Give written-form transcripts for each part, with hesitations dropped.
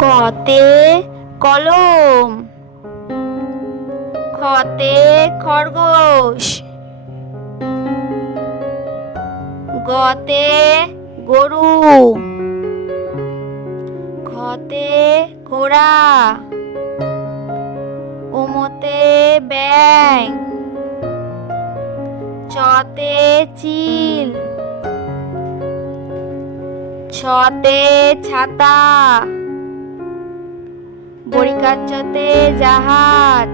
কতে কলম, খতে খরগোশ, গতে গরু, ঘতে ঘোড়া, ওমতে ব্যাঙ, চতে চিল, ছতে ছাতা, বড়িকাচ্চতে জাহাজ,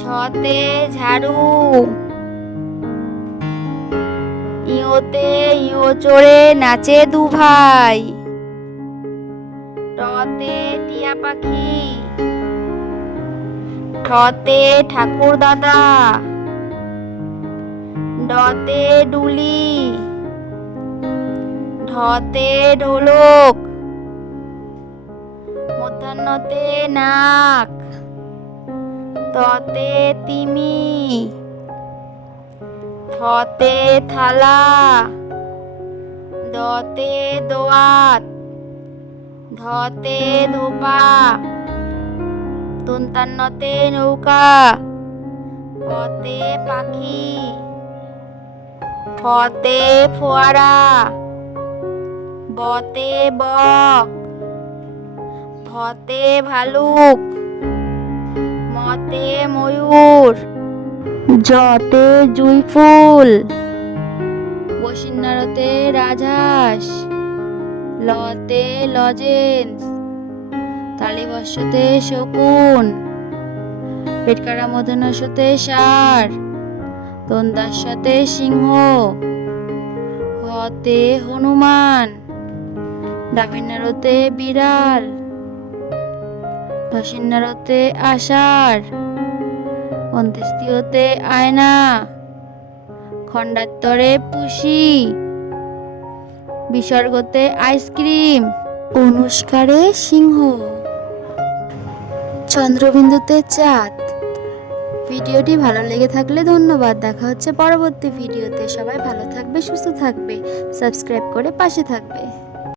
ঝতে ঝাড়ু, ইয়োতে ইয়ো চড়ে নাচে দু ভাই, টতে টিয়া পাখি, ঠতে ঠাকুর দাদা, ডতে ডুলি, ঢতে ঢোলক, মূর্ধন্যতে নাক, ততে তিমি, থতে থালা, দতে দোয়াত, ধতে ধোপা, দন্তান্নতে নৌকা, পতে পাখি, ফতে ফোয়ারা, বতে বক, ভতে ভালুক, মতে ময়ূর, জতে জুঁই ফুল, বসিন্নারতে রাজহাঁস, লতে লজেন্স, তালিবস্যতে শকুন, পেটকারা মূর্ধন্যতে ষাঁড়, দন্তাস্যতে সিংহ, হতে হনুমান, ডামিন্নারতে বিড়াল, ধসিন্নারতে আষাঢ়, অন্ত্যেষ্টিয়তে আয়না, খণ্ডাত্তরে পুষি, বিসর্গতে আইসক্রিম, অনুষ্কারে সিংহ, চন্দ্রবিন্দুতে চাঁদ। ভিডিওটি ভালো লেগে থাকলে ধন্যবাদ। দেখা হচ্ছে পরবর্তী ভিডিওতে। সবাই ভালো থাকবে, সুস্থ থাকবে, সাবস্ক্রাইব করে পাশে থাকবে।